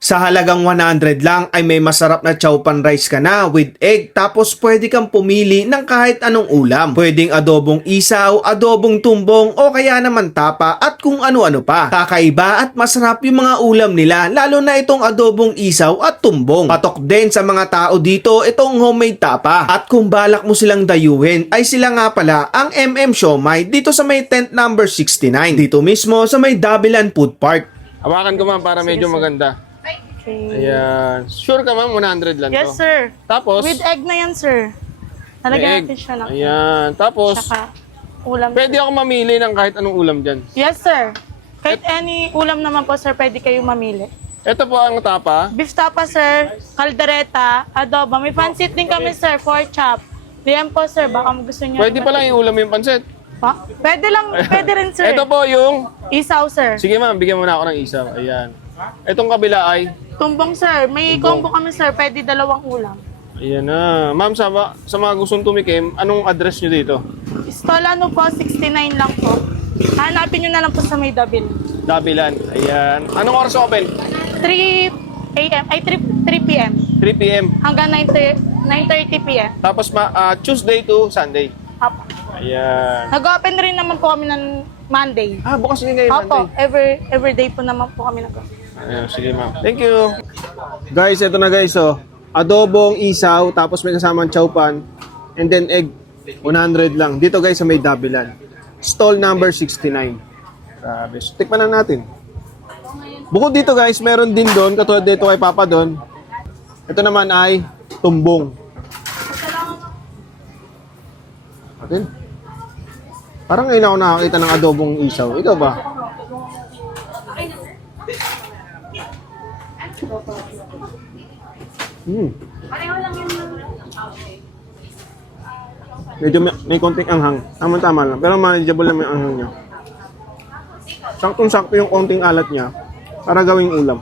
Sa halagang 100 lang ay may masarap na chow pan rice ka na with egg, tapos pwede kang pumili ng kahit anong ulam. Pwedeng adobong isaw, adobong tumbong o kaya naman tapa at kung ano-ano pa. Kakaiba at masarap yung mga ulam nila, lalo na itong adobong isaw at tumbong. Patok din sa mga tao dito itong homemade tapa. At kung balak mo silang dayuhin ay sila nga pala ang MM Siomai dito sa may tent number 69. Dito mismo sa may Dabilan Food Park. Hawakan ko ma'am para medyo maganda. Okay. Ayan. Sure ka ma'am, 100 lang Yes, to? sir. Tapos, With egg na yan, sir. may Nalagyan egg. natin siya ng Ayan. Tapos, Tsaka ulam. pwede ako mamili ng kahit anong ulam dyan. Yes, sir. Kahit any ulam naman po, sir, pwede kayong mamili. Ito po ang tapa. Beef tapa, sir. Caldereta. Adobo. May pancit din kami, sir. Pork chop. Diyan po, sir. Baka gusto niyo. Pwede pa lang yung ulam yung pansit. Pa? Pwede lang. Pwede rin, sir. Ito po yung... Isaw, sir. Sige ma'am, bigyan mo na ako ng isaw. Ayan. Itong kabila ay... Tumbong, sir. May Tumbong. combo kami, sir. Pwede dalawang ulam. Ayan na. Ma'am, sa mga gustong tumikim, anong address nyo dito? Stolano po, 69 lang po. Hanapin nyo na lang po sa may Dabil. Dabilan. Ayan. Anong oras open? 3 a.m. Ay, 3 p.m. 3 p.m. Hanggang 9:30 p.m. Tapos Tuesday to Sunday. Apo. Ayan. Nag-open rin naman po kami ng Monday. Bukas din kayo Opo, Monday. every day po naman po kami nag-open. Ayan, sige ma'am. Thank you. Guys, ito na guys, oh. Adobong isaw, tapos may kasamang chow pan, and then egg. 100 lang. Dito guys sa may Dabilan. Stall number 69. Grabe. So, tikman na natin. Bukod dito guys, meron din doon, katulad dito kay Papa doon. Ito naman ay tumbong. Atin. Parang ngayon ako nakakita ng adobong isaw. Ikaw ba? Medyo may konting anghang. Tama-tama lang. Pero manageable lang yung anghang niya. Saktong-sakto yung konting alat niya para gawing ulam.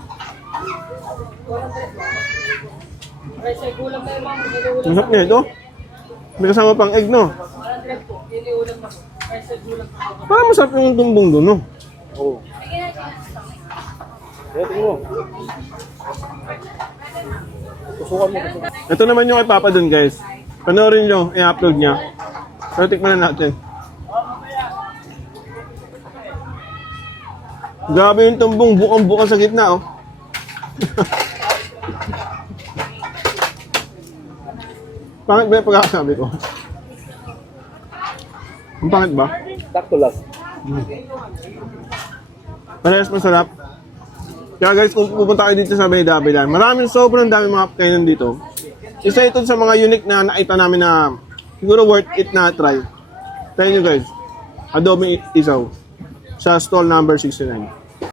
Ang sarap niya ito. May kasama pang egg, no? Parang masarap yung tumbong doon, no? Oo. Ito naman yung kay Papa dun, guys. Panoorin nyo, i-upload niya. Pero tikman na natin. Grabe yung tumbong, bukang-buka sa gitna, oh. Pangit ba yung pagkakasabi ko? Ang pangit ba? Sakto lang. Parehas masarap. Kaya guys, kung pupunta kayo dito sa May Dabilan, sobrang dami mga kainan dito. Isa ito sa mga unique na nakita namin na siguro worth it na try. Try nyo guys. Adobe isaw sa stall number 69.